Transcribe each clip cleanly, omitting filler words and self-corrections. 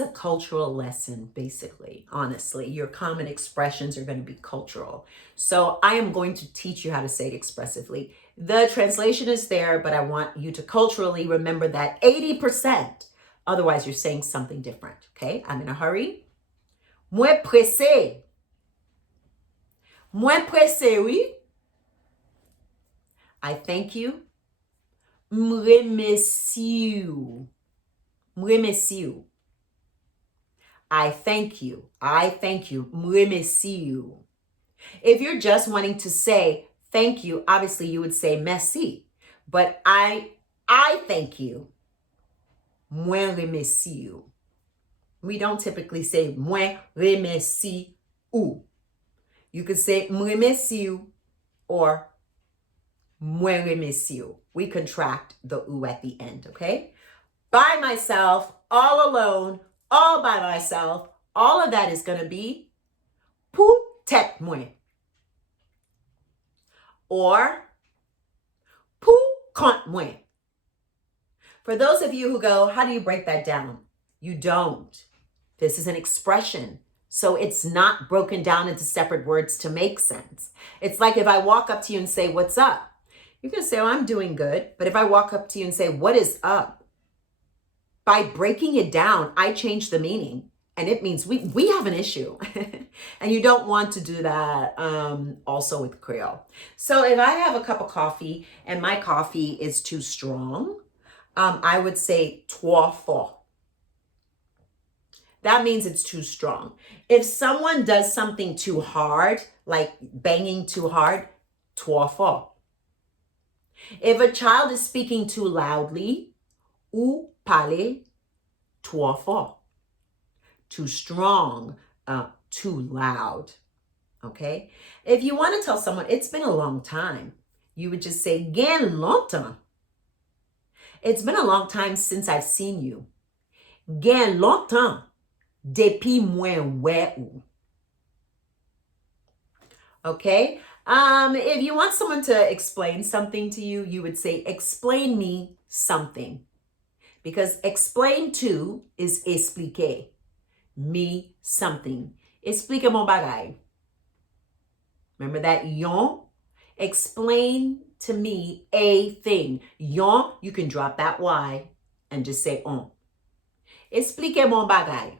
is a cultural lesson, basically, honestly. Your common expressions are going to be cultural. So I am going to teach you how to say it expressively. The translation is there, but I want you to culturally remember that 80%. Otherwise, you're saying something different, okay? I'm in a hurry. Moins pressé. Moins pressé, oui. I thank you. M'remercie. M'remercie. I thank you. I thank you. M'remercie. If you're just wanting to say thank you, obviously you would say merci. But I thank you. Moi remercie. We don't typically say moi remercie ou. You could say m'remercie or moi remercie. We contract the ou at the end, okay? By myself, all alone, all by myself, all of that is going to be peut-être moi. Or pour compte moi. For those of you who go, how do you break that down? You don't. This is an expression. So it's not broken down into separate words to make sense. It's like if I walk up to you and say, what's up? You're going to say, oh, I'm doing good. But if I walk up to you and say, what is up? By breaking it down, I change the meaning. And it means we have an issue. And you don't want to do that also with Creole. So if I have a cup of coffee and my coffee is too strong, I would say trop fort. That means it's too strong. If someone does something too hard, like banging too hard, trop fort. If a child is speaking too loudly, ou parler trop fort. Too strong, too loud, okay? If you want to tell someone, it's been a long time, you would just say, gain longtemps. It's been a long time since I've seen you. Gain longtemps, depuis moins ouais ou. Okay? If you want someone to explain something to you, you would say, explain me something. Because explain to is expliquer. Me something. Explique mon bagay. Remember that yon? Explain to me a thing. Yon, you can drop that Y and just say on. Explique mon bagay.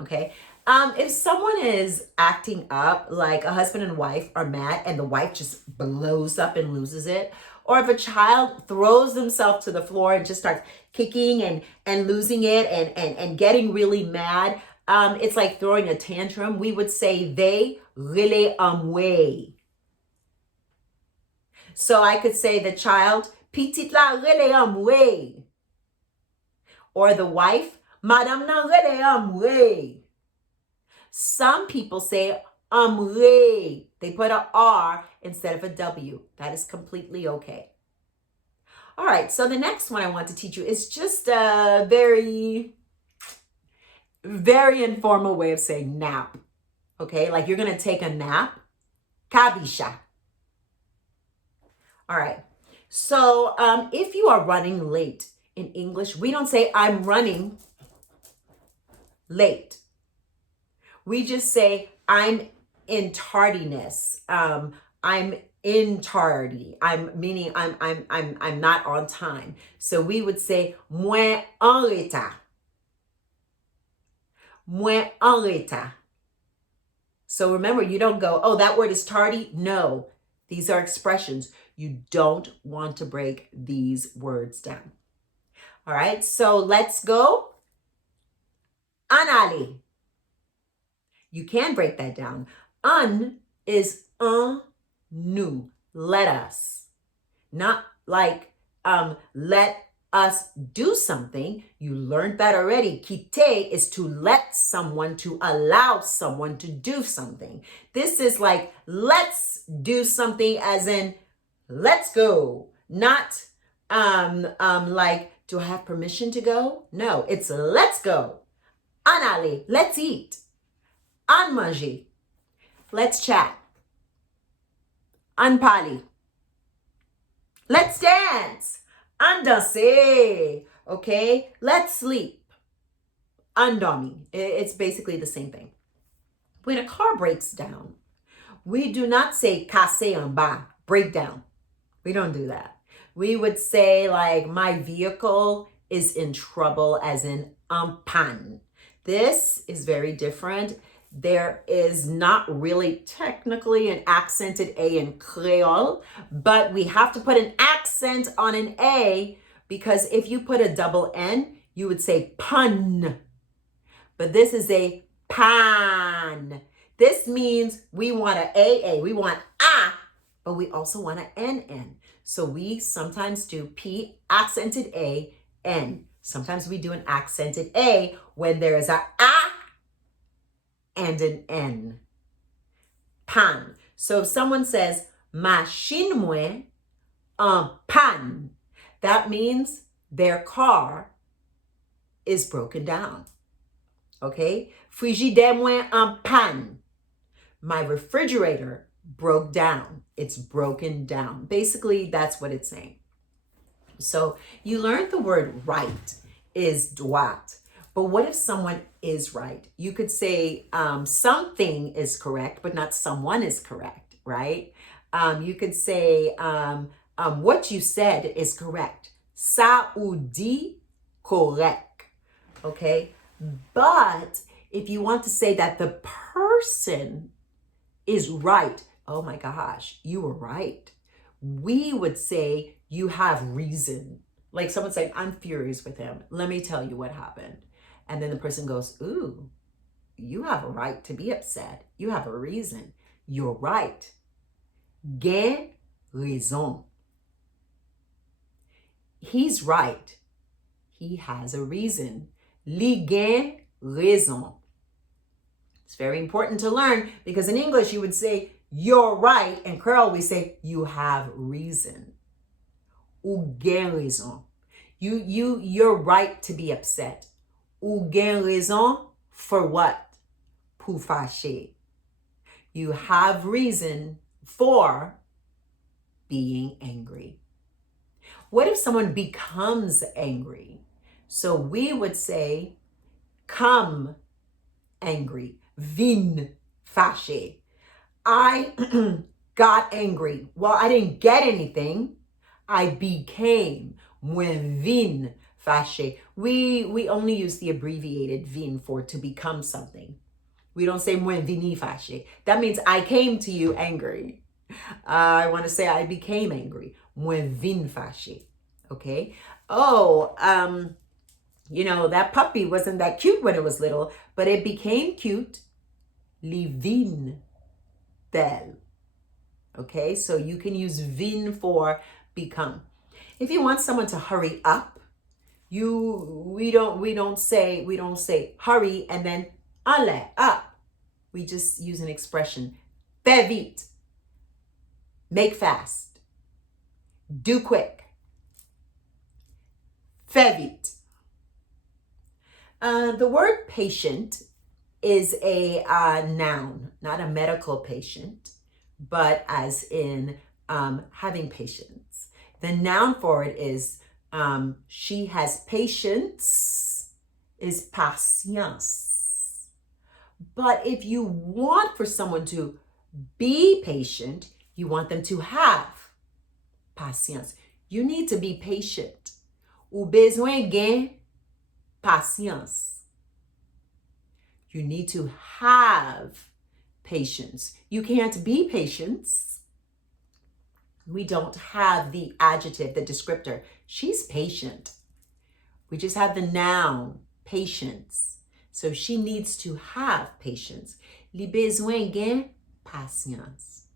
Okay? If someone is acting up, like a husband and wife are mad and the wife just blows up and loses it, or if a child throws themselves to the floor and just starts kicking and losing it and getting really mad, it's like throwing a tantrum, we would say they really way. So I could say the child, petite la really way. Or the wife, madame na really way. Some people say amre. They put an R instead of a W. That is completely okay. All right, so the next one I want to teach you is just a very, very informal way of saying nap. Okay, like you're going to take a nap. Kabisha. All right, so if you are running late in English, we don't say I'm running late. We just say I'm in tardiness. I'm in tardy. I'm not on time. So we would say moins en retard. Moins en retard. So remember, you don't go, oh, that word is tardy. No, these are expressions. You don't want to break these words down. All right, so let's go. En aller. You can break that down. Un is un nous. Let us. Not like let us do something. You learned that already. Quitter is to let someone, to allow someone to do something. This is like let's do something as in let's go. Not like do I have permission to go? No, it's let's go. En aller, let's eat. En manger, let's chat. En parler, let's dance. En danser. Okay? Let's sleep. Andormi. It's basically the same thing. When a car breaks down, we do not say cassé en bas, break down. We don't do that. We would say like my vehicle is in trouble, as in en panne. This is very different. There is not really technically an accented A in Creole, but we have to put an accent on an A because if you put a double N, you would say pun. But this is a pan. This means we want a AA, we want A, but we also want a NN. So we sometimes do P accented A, N. Sometimes we do an accented A when there is a and an N. Pan. So if someone says, machine mwen en panne, that means their car is broken down. Okay? Frigidaire mwen en panne. My refrigerator broke down. It's broken down. Basically, that's what it's saying. So you learned the word right is droit. But what if someone is right? You could say something is correct, but not someone is correct, right? You could say what you said is correct. Ça ou dit correct. Okay? But if you want to say that the person is right, oh my gosh, you were right, we would say you have reason. Like someone saying, I'm furious with him. Let me tell you what happened. And then the person goes, ooh, you have a right to be upset. You have a reason. You're right. Gain raison. He's right. He has a reason. Li gain raison. It's very important to learn because in English you would say you're right. In Creole we say you have reason. Ou gain raison. You're right to be upset. Ou gain raison for what? Pour fâcher. You have reason for being angry. What if someone becomes angry? So we would say come angry. Vin fâché. I got angry. Well, I didn't get anything. I became. Mwen vin fâché. We only use the abbreviated vin for to become something. We don't say mwen vini fâché. That means I came to you angry. I want to say I became angry. Mwen vin fâché. Okay? Oh, that puppy wasn't that cute when it was little, but it became cute. Li vin belle. Okay? So you can use vin for become. If you want someone to hurry up, we don't say hurry and then allez up. We just use an expression. Fais vite. Make fast. Do quick. Fais vite. The word patient is a noun, not a medical patient, but as in having patience. The noun for it is she has patience, is patience. But if you want for someone to be patient, you want them to have patience. You need to be patient. Ou besoin gain patience. You need to have patience. You can't be patient. We don't have the adjective, the descriptor. She's patient. We just have the noun, patience. So she needs to have patience. Li besoin gain patience.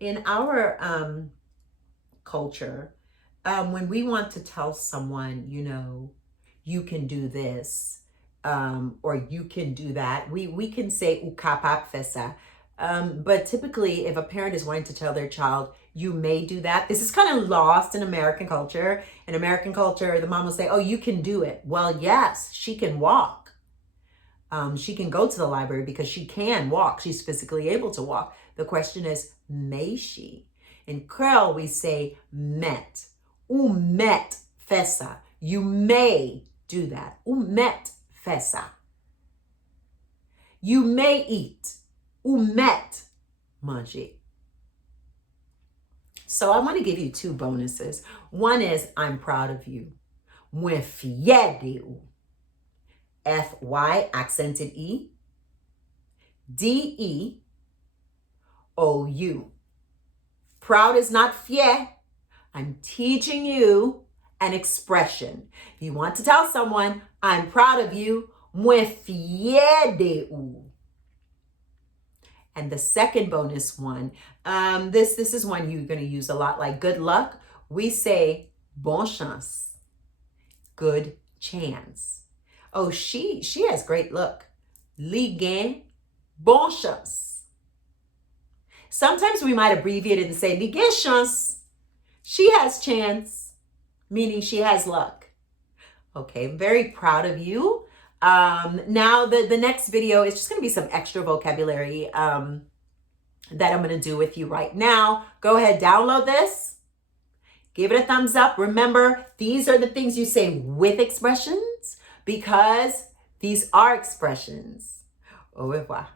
In our culture, when we want to tell someone, you can do this, or you can do that, we can say ou capable faire ça. But typically, if a parent is wanting to tell their child, you may do that. This is kind of lost in American culture. In American culture, the mom will say, oh, you can do it. Well, yes, she can walk. She can go to the library because she can walk. She's physically able to walk. The question is, may she? In Creole, we say met. Ou met fait ça. You may do that. Ou met fait ça. You may eat. Ou met manger. So I want to give you 2 bonuses. One is, I'm proud of you. Mwen fier de ou. F-Y, accented E. D-E-O-U. Proud is not fier. I'm teaching you an expression. If you want to tell someone, I'm proud of you, mwen fier de ou. And the second bonus one, this is one you're going to use a lot, like good luck. We say bon chance, good chance. Oh, she has great luck. Li gen bon chance. Sometimes we might abbreviate it and say li gen chance. She has chance, meaning she has luck. Okay, I'm very proud of you. Now the next video is just going to be some extra vocabulary that I'm going to do with you right now. Go ahead, download this. Give it a thumbs up. Remember, these are the things you say with expressions because these are expressions. Au revoir.